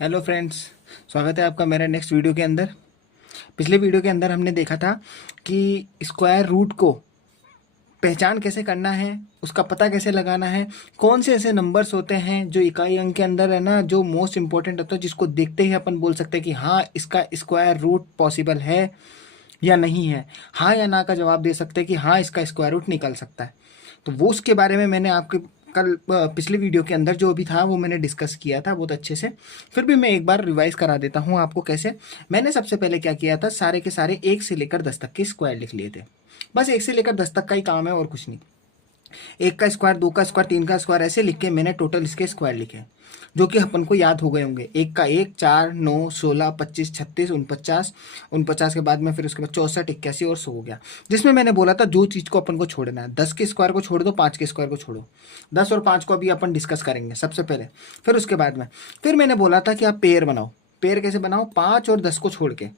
Hello friends, स्वागत है आपका मेरा नेक्स्ट वीडियो के अंदर। पिछले वीडियो के अंदर हमने देखा था कि स्क्वायर रूट को पहचान कैसे करना है, उसका पता कैसे लगाना है, कौन से ऐसे नंबर्स होते हैं जो इकाई अंक के अंदर है ना, जो मोस्ट इंपॉर्टेंट होता है, जिसको देखते ही अपन बोल सकते हैं कि हाँ इसका स्क्वायर रूट पॉसिबल है या नहीं है। हाँ या ना का जवाब दे सकते हैं कि हाँ इसका स्क्वायर रूट निकल सकता है। तो वो उसके बारे में मैंने आपके कल पिछले वीडियो के अंदर जो भी था वो मैंने डिस्कस किया था बहुत अच्छे से। फिर भी मैं एक बार रिवाइज करा देता हूँ आपको कैसे। मैंने सबसे पहले क्या किया था, सारे के सारे 1 से लेकर 10 तक के स्क्वायर लिख लिए थे। बस 1 से लेकर 10 तक का ही काम है और कुछ नहीं। 1 का स्क्वायर, 2 का स्क्वायर, 3 का स्क्वायर ऐसे लिख के मैंने टोटल इसके स्क्वायर लिखे जो कि अपन को याद हो गए होंगे। 1 का 1, 4, 9, 16, 25, 36, 49, 49 के बाद में फिर उसके बाद 64, 81 और 100 हो गया। जिसमें मैंने बोला था जो चीज़ को अपन को छोड़ना है, 10 के स्क्वायर को छोड़ दो, 5 के स्क्वायर को छोड़ो। 10 और 5 को अभी अपन डिस्कस करेंगे सबसे पहले। फिर उसके बाद में फिर मैंने बोला था कि आप पेयर बनाओ। पेयर कैसे बनाओ? 5 और 10 को छोड़ के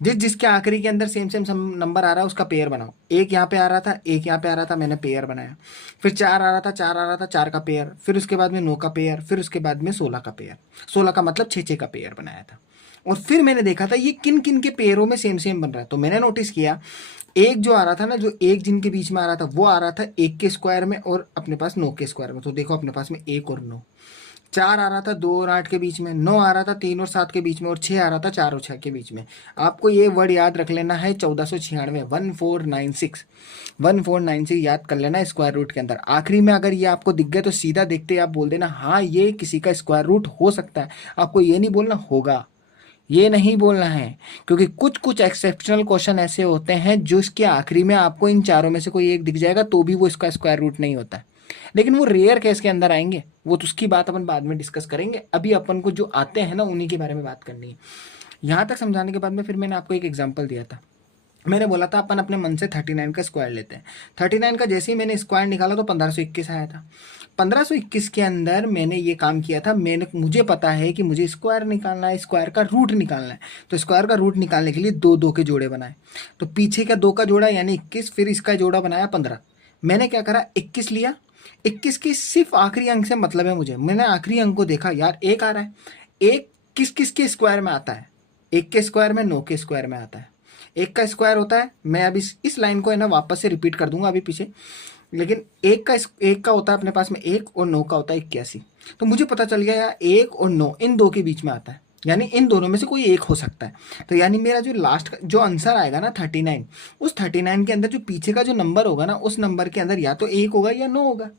जिसके आखिरी के अंदर सेम सेम नंबर आ रहा है उसका पेयर बनाओ। 1 यहाँ पे आ रहा था, 1 यहाँ पे आ रहा था, मैंने पेयर बनाया। फिर 4 आ रहा था, 4 आ रहा था, 4 का पेयर। फिर उसके बाद में 9 का पेयर। फिर उसके बाद में 16 का पेयर। 16 का मतलब 6 का पेयर बनाया था। और फिर मैंने देखा था ये किन किन के पेयरों में सेम सेम बन रहा है। तो मैंने नोटिस किया, एक जो आ रहा था ना, जो एक जिनके बीच में आ रहा था वो आ रहा था 1 के स्क्वायर में और अपने पास 9 के स्क्वायर में। तो देखो अपने पास में 1 और 9। 4 आ रहा था 2 और 8 के बीच में। 9 आ रहा था 3 और 7 के बीच में। और 6 आ रहा था 4 और 6 के बीच में। आपको ये वर्ड याद रख लेना है 1496, 1496, 1496 याद कर लेना स्क्वायर रूट के अंदर। आखिरी में अगर ये आपको दिख गया तो सीधा देखते आप बोल देना हाँ ये किसी का स्क्वायर रूट हो सकता है। आपको ये नहीं बोलना होगा, ये नहीं बोलना है, क्योंकि कुछ कुछ एक्सेप्शनल क्वेश्चन ऐसे होते हैं जो इसके आखिरी में आपको इन चारों में से कोई एक दिख जाएगा तो भी वो इसका स्क्वायर रूट नहीं होता है। लेकिन वो रेयर केस के अंदर आएंगे, वो तो उसकी बात अपन बाद में डिस्कस करेंगे। अभी अपन को जो आते हैं ना उन्हीं के बारे में बात करनी है। यहाँ तक समझाने के बाद में फिर मैंने आपको एक एग्जाम्पल दिया था। मैंने बोला था अपन अपने मन से 39 का स्क्वायर लेते हैं। 39 का जैसे ही मैंने स्क्वायर निकाला तो 1521 आया था। 1521 के अंदर मैंने ये काम किया था। मुझे पता है कि मुझे स्क्वायर निकालना है, स्क्वायर का रूट निकालना है। तो स्क्वायर का रूट निकालने के लिए दो दो के जोड़े बनाए। तो पीछे का 2 का जोड़ा यानी 21, फिर इसका जोड़ा बनाया 15। मैंने क्या करा, 21 लिया। 21 की सिर्फ आखिरी अंक से मतलब है मुझे। मैंने आखिरी अंक को देखा, यार 1 आ रहा है। 1 किस किस के स्क्वायर में आता है? 1 के स्क्वायर में, 9 के स्क्वायर में आता है। 1 का स्क्वायर होता है, मैं अभी इस लाइन को है ना वापस से रिपीट कर दूंगा अभी पीछे। लेकिन 1 का होता है अपने पास में 1 और 9 का होता है 81। तो मुझे पता चल गया यार 1 और 9 इन दो के बीच में आता है, यानी इन दोनों में से कोई एक हो सकता है। तो यानी मेरा जो लास्ट जो आंसर आएगा ना 39, उस 39 के अंदर जो पीछे का जो नंबर होगा ना, उस नंबर के अंदर या तो 1 होगा या 9 होगा।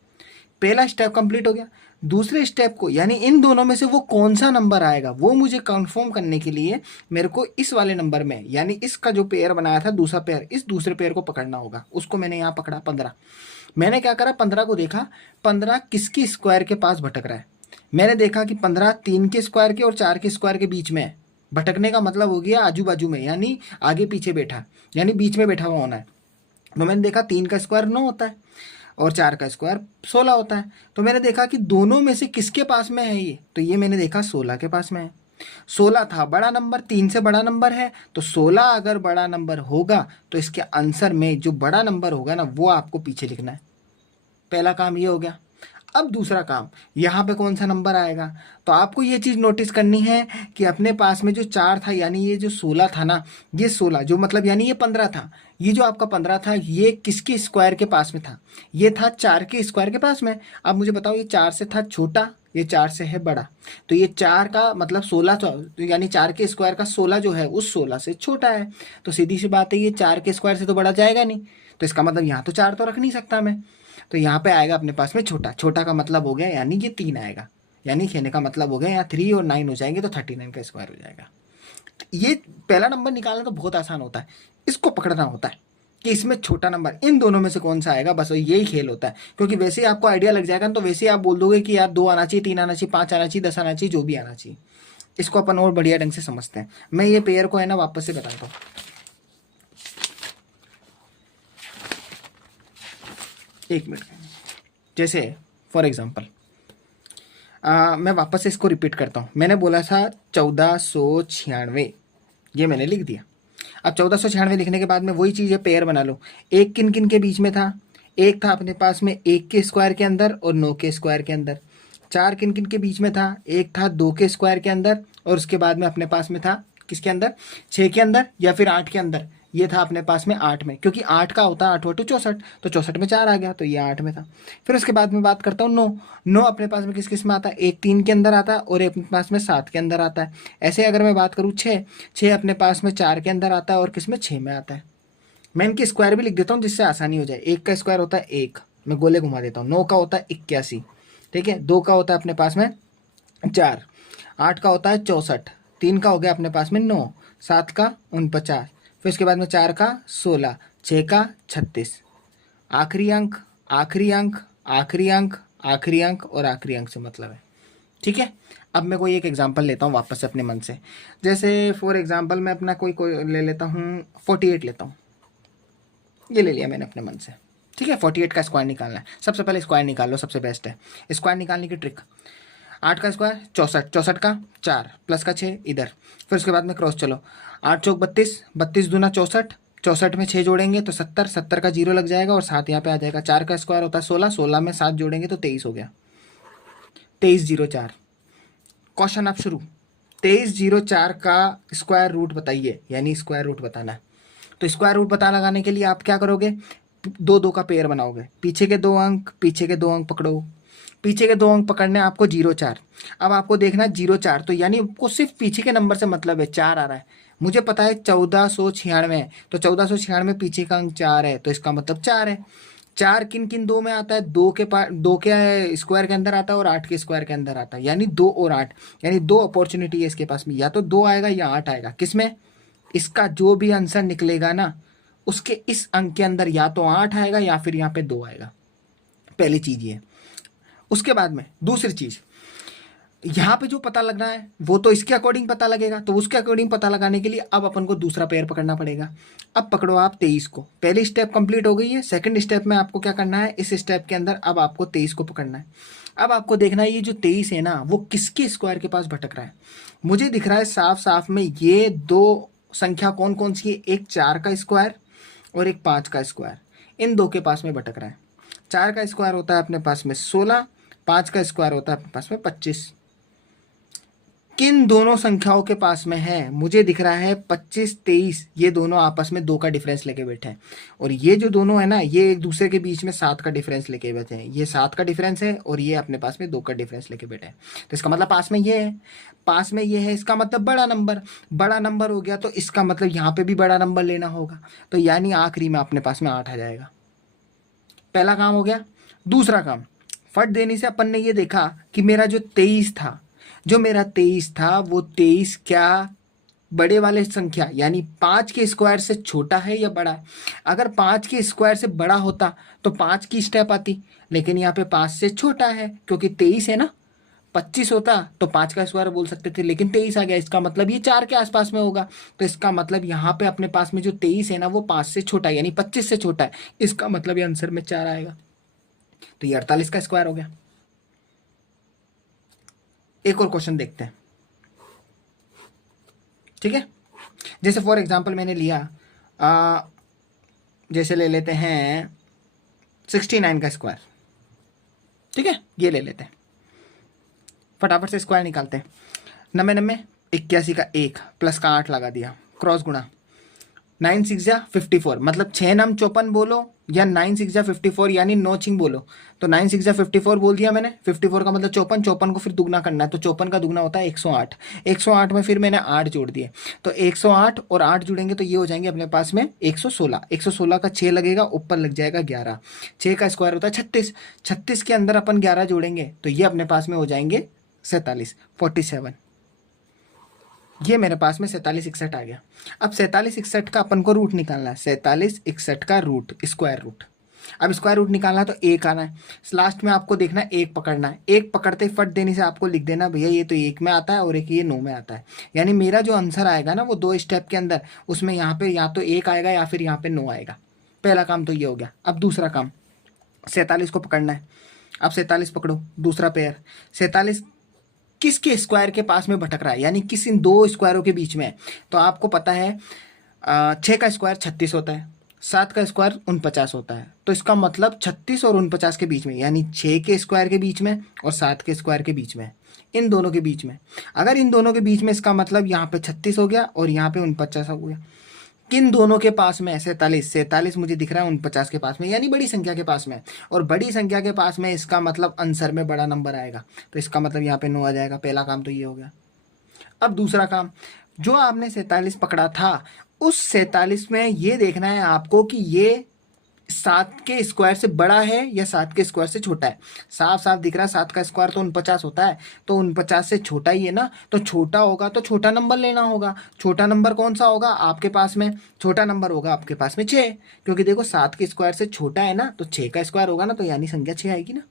पहला स्टेप कंप्लीट हो गया। दूसरे स्टेप को यानी इन दोनों में से वो कौन सा नंबर आएगा वो मुझे कंफर्म करने के लिए मेरे को इस वाले नंबर में, यानी इसका जो पेयर बनाया था दूसरा पेयर, इस दूसरे पेयर को पकड़ना होगा। उसको मैंने यहाँ पकड़ा 15। मैंने क्या करा, 15 को देखा 15 किसकी स्क्वायर के पास भटक रहा है। मैंने देखा कि 15 3 के स्क्वायर के और 4 के स्क्वायर के बीच में है। भटकने का मतलब हो गया आजू बाजू में, यानी आगे पीछे बैठा, यानी बीच में बैठा हुआ होना है। तो मैंने देखा 3 का स्क्वायर 9 होता है और 4 का स्क्वायर 16 होता है। तो मैंने देखा कि दोनों में से किसके पास में है ये, तो ये मैंने देखा 16 के पास में है। 16 था बड़ा नंबर, 3 से बड़ा नंबर है, तो 16 अगर बड़ा नंबर होगा तो इसके आंसर में जो बड़ा नंबर होगा ना वो आपको पीछे लिखना है। पहला काम ये हो गया। अब दूसरा काम, यहाँ पे कौन सा नंबर आएगा, तो आपको ये चीज़ नोटिस करनी है कि अपने पास में जो 4 था, यानी ये जो 16 था ना, ये 16 जो मतलब यानी ये 15 था, ये जो आपका 15 था ये किसके स्क्वायर के पास में था? ये था 4 के स्क्वायर के पास में। अब मुझे बताओ ये 4 से था छोटा, ये 4 से है बड़ा, तो ये 4 का मतलब 16 तो यानी 4 के स्क्वायर का 16 जो है उस 16 से छोटा है। तो सीधी सी बात है ये 4 के स्क्वायर से तो बड़ा जाएगा नहीं, तो इसका मतलब यहाँ तो 4 तो रख नहीं सकता मैं। तो यहाँ पे आएगा अपने पास में छोटा। छोटा का मतलब हो गया यानी ये 3 आएगा, यानी कहने का मतलब हो गया यहाँ 3 और 9 हो जाएंगे तो 39 का स्क्वायर हो जाएगा। ये पहला नंबर निकालना तो बहुत आसान होता है, इसको पकड़ना होता है कि इसमें छोटा नंबर इन दोनों में से कौन सा आएगा। बस यही खेल होता है, क्योंकि वैसे ही आपको आइडिया लग जाएगा तो वैसे ही आप बोल दोगे कि यार 2 आना चाहिए, 3 आना चाहिए, 5 आना चाहिए, 10 आना चाहिए, जो भी आना चाहिए। इसको अपन और बढ़िया ढंग से समझते हैं। मैं ये पेयर को है ना वापस से बताता हूँ। एक मिनट, जैसे फॉर एग्जाम्पल मैं वापस से इसको रिपीट करता हूँ। मैंने बोला था 1496, ये मैंने लिख दिया। अब 1496 लिखने के बाद में वही चीज़ है, पेयर बना लो। एक किन किन के बीच में था? एक था अपने पास में 1 के स्क्वायर के अंदर और 9 के स्क्वायर के अंदर। 4 किन किन के बीच में था, एक था 2 के स्क्वायर के अंदर, और उसके बाद में अपने पास में था किसके अंदर, 6 के अंदर या फिर 8 के अंदर। ये था अपने पास में 8 में, क्योंकि 8 का होता है 8 बटे 64, तो 64 में 4 आ गया, तो ये 8 में था। फिर उसके बाद में बात करता हूँ 9। 9 अपने पास में किस किस में आता है, एक 3 के अंदर आता है और एक अपने पास में 7 के अंदर आता है। ऐसे अगर मैं बात करूँ 6, 6 अपने पास में 4 के अंदर आता है और किस में 6 में आता है। मैं इनकी स्क्वायर भी लिख देता हूँ जिससे आसानी हो जाए। एक का स्क्वायर होता है 1, मैं गोले घुमा देता हूँ। 9 का होता है 81, ठीक है। 2 का होता है अपने पास में 4, 8 का होता है 64, 3 का हो गया अपने पास में 9, 7 का 49, फिर उसके बाद में 4 का 16, 6 का 36। आखिरी अंक, आखिरी अंक, आखिरी अंक, आखिरी अंक और आखिरी अंक से मतलब है, ठीक है। अब मैं कोई एक एग्जांपल लेता हूँ वापस से अपने मन से। जैसे फॉर एग्जांपल मैं अपना कोई ले लेता हूँ 48 लेता हूँ। ये ले लिया मैंने अपने मन से, ठीक है। 48 का स्क्वायर निकालना है। सबसे पहले स्क्वायर निकाल लो, सबसे बेस्ट है स्क्वायर निकालने की ट्रिक। 8 का स्क्वायर 64, 64 का 4 प्लस का 6 इधर, फिर उसके बाद में क्रॉस चलो। 8 चौक 32, 32 दूना 64, 64 में 6 जोड़ेंगे तो 70, 70 का 0 लग जाएगा और 7 यहाँ पे आ जाएगा। 4 का स्क्वायर होता है 16, 16 में 7 जोड़ेंगे तो 23 हो गया। 2304। क्वेश्चन आप शुरू। 2304 का स्क्वायर रूट बताइए, यानी स्क्वायर रूट बताना है। तो स्क्वायर रूट पता लगाने के लिए आप क्या करोगे, 2 2 का पेयर बनाओगे। पीछे के 2 अंक, पीछे के 2 अंक पकड़ो। पीछे के 2 अंक पकड़ने आपको 0 4। अब आपको देखना है 0 4, तो यानी आपको सिर्फ पीछे के नंबर से मतलब है, 4 आ रहा है। मुझे पता है 1496 है, तो 1496 पीछे का अंक 4 है, तो इसका मतलब 4 है। 4 किन किन 2 में आता है, 2 के स्क्वायर के अंदर आता है और 8 के स्क्वायर के अंदर आता है, यानी 2 और 8, यानी 2 अपॉर्चुनिटी है इसके पास में, या तो 2 आएगा या 8 आएगा। किसमें, इसका जो भी आंसर निकलेगा ना उसके इस अंक के अंदर या तो 8 आएगा या फिर यहाँ पे 2 आएगा। पहली चीज ये। उसके बाद में दूसरी चीज, यहाँ पे जो पता लगना है वो तो इसके अकॉर्डिंग पता लगेगा, तो उसके अकॉर्डिंग पता लगाने के लिए अब अपन को दूसरा पेयर पकड़ना पड़ेगा। अब पकड़ो आप 23 को। पहली स्टेप कंप्लीट हो गई है। सेकंड स्टेप में आपको क्या करना है, इस स्टेप के अंदर अब आपको 23 को पकड़ना है। अब आपको देखना है ये जो 23 है ना वो किसके स्क्वायर के पास भटक रहा है। मुझे दिख रहा है साफ साफ में ये 2 संख्या कौन कौन सी है, एक 4 का स्क्वायर और एक 5 का स्क्वायर, इन 2 के पास में भटक रहा है। 4 का स्क्वायर होता है अपने पास में 16, 5 का स्क्वायर होता है अपने पास में 25। किन दोनों संख्याओं के पास में है, मुझे दिख रहा है 25 23, ये दोनों आपस में 2 का डिफरेंस लेके बैठे हैं, और ये जो दोनों है ना ये एक दूसरे के बीच में 7 का डिफरेंस लेके बैठे हैं। ये 7 का डिफरेंस है और ये अपने पास में 2 का डिफरेंस लेके बैठे हैं, तो इसका मतलब पास में ये है, पास में ये है, इसका मतलब बड़ा नंबर। बड़ा नंबर हो गया तो इसका मतलब यहाँ पे भी बड़ा नंबर लेना होगा, तो यानी आखिरी में अपने पास में 8 आ जाएगा। पहला काम हो गया। दूसरा काम, फट देने से अपन ने ये देखा कि मेरा जो 23 था, वो 23 क्या बड़े वाले संख्या यानी 5 के स्क्वायर से छोटा है या बड़ा है। अगर 5 के स्क्वायर से बड़ा होता तो 5 की स्टेप आती, लेकिन यहाँ पे 5 से छोटा है क्योंकि 23 है ना। 25 होता तो 5 का स्क्वायर बोल सकते थे, लेकिन 23 आ गया, इसका मतलब ये 4 के आसपास में होगा, तो इसका मतलब यहाँ पे अपने पास में जो 23 है ना वो 5 से छोटा है, यानी 25 से छोटा है, इसका मतलब ये आंसर में 4 आएगा, तो ये 48 का स्क्वायर हो गया। एक और क्वेश्चन देखते हैं, ठीक है। जैसे फॉर एग्जांपल मैंने लिया जैसे ले लेते हैं 69 का स्क्वायर, ठीक है, ये ले लेते हैं। फटाफट से स्क्वायर निकालते हैं। 99, 81 का 1 प्लस का 8 लगा दिया, क्रॉस गुणा। 9 6 जा 54, मतलब 6 नम 54 बोलो या 9 6 जा 54 यानी 9 छिंग बोलो, तो 9 6 जा 54 बोल दिया मैंने। 54 का मतलब 54, 54 को फिर दुगना करना है, तो 54 का दुगना होता है 108। 108 में फिर मैंने 8 जोड़ दिए, तो 108 और 8 जुड़ेंगे तो ये हो जाएंगे अपने पास में 116। 116 का 6 लगेगा, ऊपर लग जाएगा 11। 6 का स्क्वायर होता है 36, 36 के अंदर अपन 11 जोड़ेंगे तो ये अपने पास में हो जाएंगे 47, 47। ये मेरे पास में 47 61 आ गया। अब 47 61 का अपन को रूट निकालना है। 47 61 का रूट, स्क्वायर रूट। अब स्क्वायर रूट निकालना है तो 1 आना है, लास्ट में आपको देखना है 1 पकड़ना है। 1 पकड़ते फट देने से आपको लिख देना भैया ये तो 1 में आता है और एक ये 9 में आता है, यानी मेरा जो आंसर आएगा ना वो 2 स्टेप के अंदर, उसमें यहाँ पे या तो 1 आएगा या फिर यहाँ पे 9 आएगा। पहला काम तो ये हो गया। अब दूसरा काम, 47 को पकड़ना है। अब 47 पकड़ो, दूसरा पेयर। 47 किसके स्क्वायर के पास में भटक रहा है, यानी किस इन 2 स्क्वायरों के बीच में है, तो आपको पता है 6 का स्क्वायर 36 होता है, 7 का स्क्वायर 49 होता है, तो इसका मतलब 36 और 49 के बीच में, यानी 6 के स्क्वायर के बीच में और 7 के स्क्वायर के बीच में, इन दोनों के बीच में। अगर इन दोनों के बीच में, इसका मतलब यहाँ पे 36 हो गया और यहाँ पे 49 हो गया। किन दोनों के पास में? 47 मुझे दिख रहा है 49 के पास में, यानी बड़ी संख्या के पास में। और बड़ी संख्या के पास में इसका मतलब आंसर में बड़ा नंबर आएगा, तो इसका मतलब यहाँ पे 9 आ जाएगा। पहला काम तो ये हो गया। अब दूसरा काम, जो आपने 47 पकड़ा था, उस 47 में ये देखना है आपको कि ये 7 के स्क्वायर से बड़ा है या 7 के स्क्वायर से छोटा है। साफ साफ दिख रहा है 7 का स्क्वायर तो 49 होता है, तो 49 से छोटा ही है ना, तो छोटा होगा तो छोटा नंबर लेना होगा। छोटा नंबर कौन सा होगा आपके पास में? छोटा नंबर होगा आपके पास में 6, क्योंकि देखो 7 के स्क्वायर से छोटा है ना, तो 6 का स्क्वायर होगा ना, तो यानी संख्या 6 आएगी ना,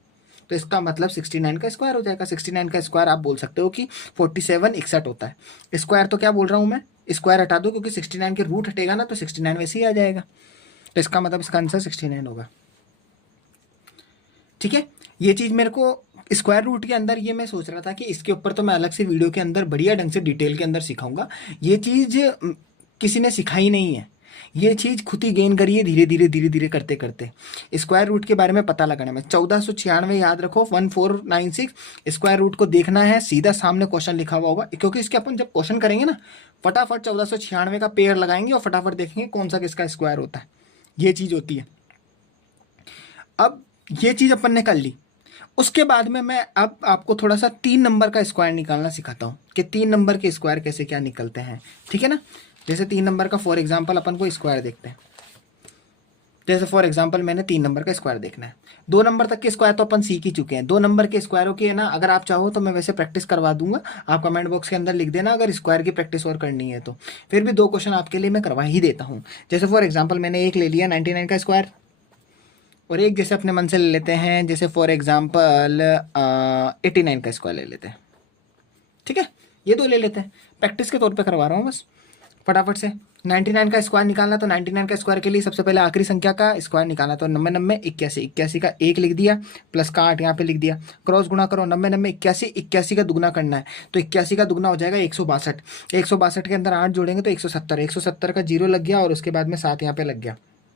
तो इसका मतलब 69 का स्क्वायर हो जाएगा। 69 का स्क्वायर आप बोल सकते हो कि 47 61 होता है। स्क्वायर तो क्या बोल रहा हूँ मैं, स्क्वायर हटा दो, क्योंकि 69 के रूट हटेगा ना, तो 69 वैसे ही आ जाएगा, तो इसका मतलब इसका आंसर 69 होगा। ठीक है, ये चीज़ मेरे को स्क्वायर रूट के अंदर, ये मैं सोच रहा था कि इसके ऊपर तो मैं अलग से वीडियो के अंदर बढ़िया ढंग से डिटेल के अंदर सिखाऊंगा। ये चीज़ किसी ने सिखाई नहीं है, ये चीज़ खुद ही गेन करी है धीरे धीरे करते करते। स्क्वायर रूट के बारे में पता लगाना में 1496 याद रखो, 1496 स्क्वायर रूट को देखना है, सीधा सामने क्वेश्चन लिखा हुआ होगा, क्योंकि इसके अपन जब क्वेश्चन करेंगे ना, फटाफट 1496 का पेयर लगाएंगे और फटाफट देखेंगे कौन सा किसका स्क्वायर होता है। ये चीज़ होती है। अब ये चीज़ अपन ने कर ली, उसके बाद में मैं अब आपको थोड़ा सा 3 नंबर का स्क्वायर निकालना सिखाता हूँ कि 3 नंबर के स्क्वायर कैसे क्या निकलते हैं। ठीक है ना, जैसे 3 नंबर का फॉर एग्जांपल अपन को स्क्वायर देखते हैं। जैसे फॉर एग्जांपल मैंने 3 नंबर का स्क्वायर देखना है। 2 नंबर तक के स्क्वायर तो अपन सीख ही चुके हैं। 2 नंबर के स्क्वायरों की है ना, अगर आप चाहो तो मैं वैसे प्रैक्टिस करवा दूंगा, आप कमेंट बॉक्स के अंदर लिख देना अगर स्क्वायर की प्रैक्टिस और करनी है तो। फिर भी 2 क्वेश्चन आपके लिए मैं करवा ही देता हूँ। जैसे फॉर एग्जाम्पल मैंने एक ले लिया 99 का स्क्वायर, और एक जैसे अपने मन से ले लेते हैं, जैसे फॉर एग्जांपल 89 का स्क्वायर ले लेते हैं। ठीक है, ये 2 ले लेते हैं, प्रैक्टिस के तौर पे करवा रहा हूँ बस। फटाफट से 99 का स्क्वायर निकालना, तो 99 का स्क्वायर के लिए सबसे पहले आखिरी संख्या का स्क्वायर निकालना, तो 90 90 81, 81 का 1 लिख दिया, प्लस का 8 यहाँ पे लिख दिया, क्रॉस गुणा करो, 90 90 81, 81 का दुगना करना है, तो 81 का दुगना हो जाएगा 162। 162 के अंदर 8 जोड़ेंगे तो 170, 170 का 0 लग गया और उसके बाद में 7 यहाँ पे लग गया,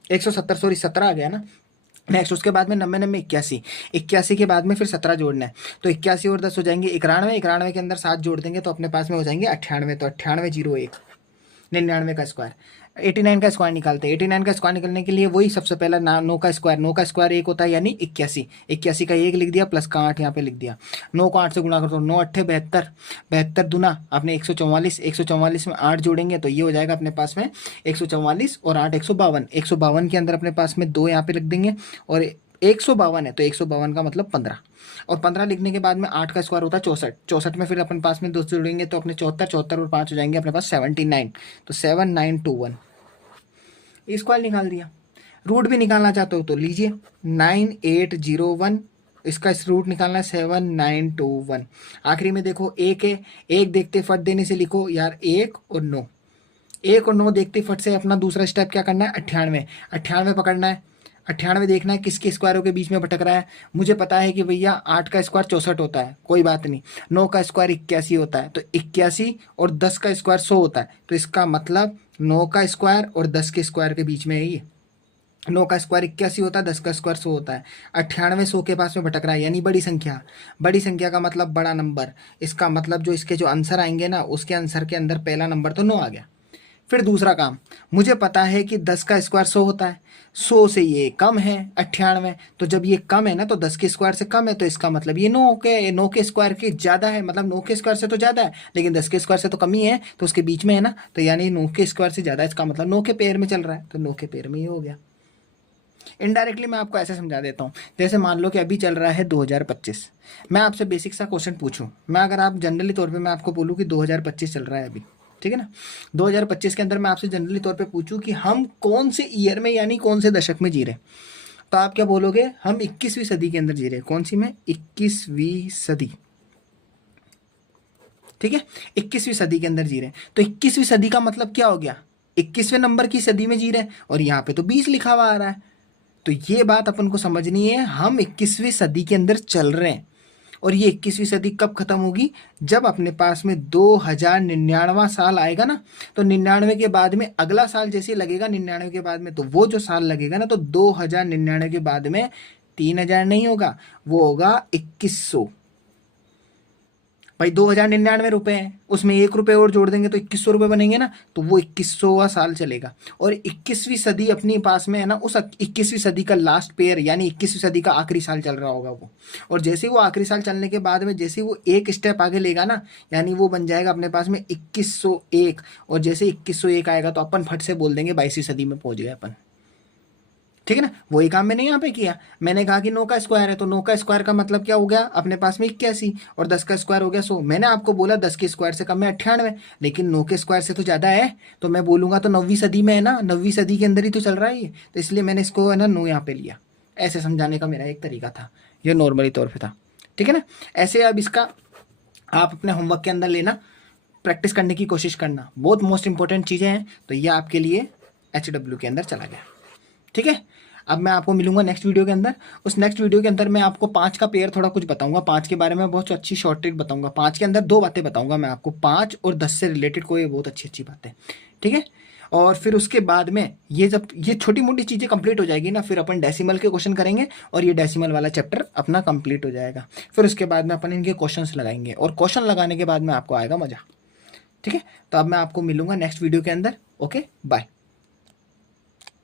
170 सॉरी 17 आ गया ना। नेक्स्ट उसके बाद में 90 90 81, 81 के बाद में फिर 17 जोड़ना है, तो 81 और 10 हो जाएंगे 91, 91 के अंदर 7 जोड़ देंगे तो अपने पास में हो जाएंगे 98, तो 98 0 1, 99 का स्क्वायर। 89 का स्क्वायर निकालते हैं। 89 का स्क्वायर निकलने के लिए वही सबसे पहला 9 का स्क्वायर, 9 का स्क्वायर 1 होता है यानी 81, 81 का 1 लिख दिया, प्लस का 8 यहाँ पे लिख दिया, 9 को 8 से गुणा कर दो, 9 8 72, 72 दुना आपने 144, 144 में 8 जोड़ेंगे तो ये हो जाएगा अपने पास में 144 और 8 152, 152 के अंदर अपने पास में 2 यहाँ पे लिख देंगे, और 152 है तो 152 का मतलब 15, और 15 लिखने के बाद में 8 का स्क्वायर होता है 64, 64 में फिर अपन पास में 2 जोड़ेंगे तो अपने 74, 74 और 5 हो जाएंगे अपने पास 79, तो 7921 स्क्वायर निकाल दिया। रूट भी निकालना चाहते हो तो लीजिए 9801, इसका इस रूट निकालना है 7921। आखिरी में देखो 1 है, 1 देखते फट देने से लिखो यार 1 और 9, 1 और 9 देखते फट से अपना दूसरा स्टेप क्या करना है 98, 98 पकड़ना है, 98 देखना है किसके स्क्वायरों के बीच में भटक रहा है। मुझे पता है कि भैया 8 का स्क्वायर 64 होता है, कोई बात नहीं, 9 का स्क्वायर 81 होता है, तो 81 और 10 का स्क्वायर 100 होता है, तो इसका मतलब 9 का स्क्वायर और 10 के स्क्वायर के बीच में है ये। 9 का स्क्वायर 81 होता है, 10 का स्क्वायर 100 होता है, 98 100 के पास में भटक रहा है यानी बड़ी संख्या, बड़ी संख्या का मतलब बड़ा नंबर, इसका मतलब जो इसके जो आंसर आएंगे ना उसके आंसर के अंदर पहला नंबर तो 9 आ गया। फिर दूसरा काम, मुझे पता है कि 10 का स्क्वायर 100 होता है, 100 से ये कम है 98, तो जब ये कम है ना तो 10 के स्क्वायर से कम है, तो इसका मतलब ये 9 के स्क्वायर के ज़्यादा है, मतलब 9 के स्क्वायर से तो ज़्यादा है लेकिन 10 के स्क्वायर से तो कम ही है, तो उसके बीच में है ना, तो यानी 9 के स्क्वायर से ज़्यादा है, इसका मतलब 9 के पेयर में चल रहा है, तो 9 के पेयर में ही हो गया। इनडायरेक्टली मैं आपको ऐसे समझा देता हूँ, जैसे मान लो कि अभी चल रहा है 2025, मैं आपसे बेसिक सा क्वेश्चन पूछूं, मैं अगर आप जनरली तौर पे मैं आपको बोलूँ कि 2025 चल रहा है अभी, ठीक है ना, 2025 के अंदर मैं आपसे जनरली तौर पे पूछूं कि हम कौन से ईयर में यानी कौन से दशक में जी रहे, तो आप क्या बोलोगे, हम 21वीं सदी के अंदर जी रहे। कौन सी में? 21वीं सदी, ठीक है, 21वीं सदी के अंदर जी रहे। तो 21वीं सदी का मतलब क्या हो गया, 21वें नंबर की सदी में जी रहे हैं, और यहाँ पे तो 20 लिखा हुआ आ रहा है, तो ये बात अपन को समझनी है, हम 21वीं सदी के अंदर चल रहे हैं। और ये 21वीं सदी कब खत्म होगी? जब अपने पास में 2099वां साल आएगा ना, तो 99 के बाद में अगला साल जैसे लगेगा 99 के बाद में, तो वो जो साल लगेगा ना, तो 2099 के बाद में 3000 नहीं होगा, वो होगा 2100। भाई 2099 रुपए हैं, उसमें 1 रुपए और जोड़ देंगे तो 2100 रुपए बनेंगे ना, तो वो 2100वां साल चलेगा। और 21वीं सदी अपने पास में है ना, उस 21वीं सदी का लास्ट पेयर यानी 21वीं सदी का आखिरी साल चल रहा होगा वो। और जैसे ही वो आखिरी साल चलने के बाद में जैसे ही वो एक स्टेप आगे लेगा ना, यानी वो बन जाएगा अपने पास में 2101। और जैसे 2101 आएगा तो अपन फट से बोल देंगे 22वीं सदी में पहुंच गए अपन। ठीक है ना, वही काम मैंने यहाँ पे किया। मैंने कहा कि 9 का स्क्वायर है, तो 9 का स्क्वायर का मतलब क्या हो गया? अपने पास में 81, और 10 का स्क्वायर हो गया 100। मैंने आपको बोला 10 के स्क्वायर से कम है 98, लेकिन 9 के स्क्वायर से तो ज़्यादा है, तो मैं बोलूँगा तो 9वीं सदी में है ना, 9वीं सदी के अंदर ही तो चल रहा है ये, तो इसलिए मैंने इसको है ना 9 यहाँ पे लिया। ऐसे समझाने का मेरा एक तरीका था, ये नॉर्मली तौर पर था। ठीक है ना, ऐसे अब इसका आप अपने होमवर्क के अंदर लेना, प्रैक्टिस करने की कोशिश करना, बहुत मोस्ट इंपॉर्टेंट चीज़ें हैं। तो ये आपके लिए HW के अंदर चला गया। ठीक है, अब मैं आपको मिलूंगा नेक्स्ट वीडियो के अंदर। उस नेक्स्ट वीडियो के अंदर मैं आपको 5 का पेयर थोड़ा कुछ बताऊंगा, 5 के बारे में बहुत अच्छी शॉर्ट ट्रिक बताऊंगा। 5 के अंदर 2 बातें बताऊंगा मैं आपको, 5 और 10 से रिलेटेड कोई बहुत अच्छी अच्छी बातें। ठीक है, और फिर उसके बाद में ये जब ये छोटी मोटी चीज़ें कंप्लीट हो जाएगी ना, फिर अपन डेसिमल के क्वेश्चन करेंगे और ये डेसिमल वाला चैप्टर अपना कंप्लीट हो जाएगा। फिर उसके बाद में अपन इनके क्वेश्चंस लगाएंगे और क्वेश्चन लगाने के बाद में आपको आएगा मज़ा। ठीक है, तो अब मैं आपको मिलूंगा नेक्स्ट वीडियो के अंदर। Okay, bye.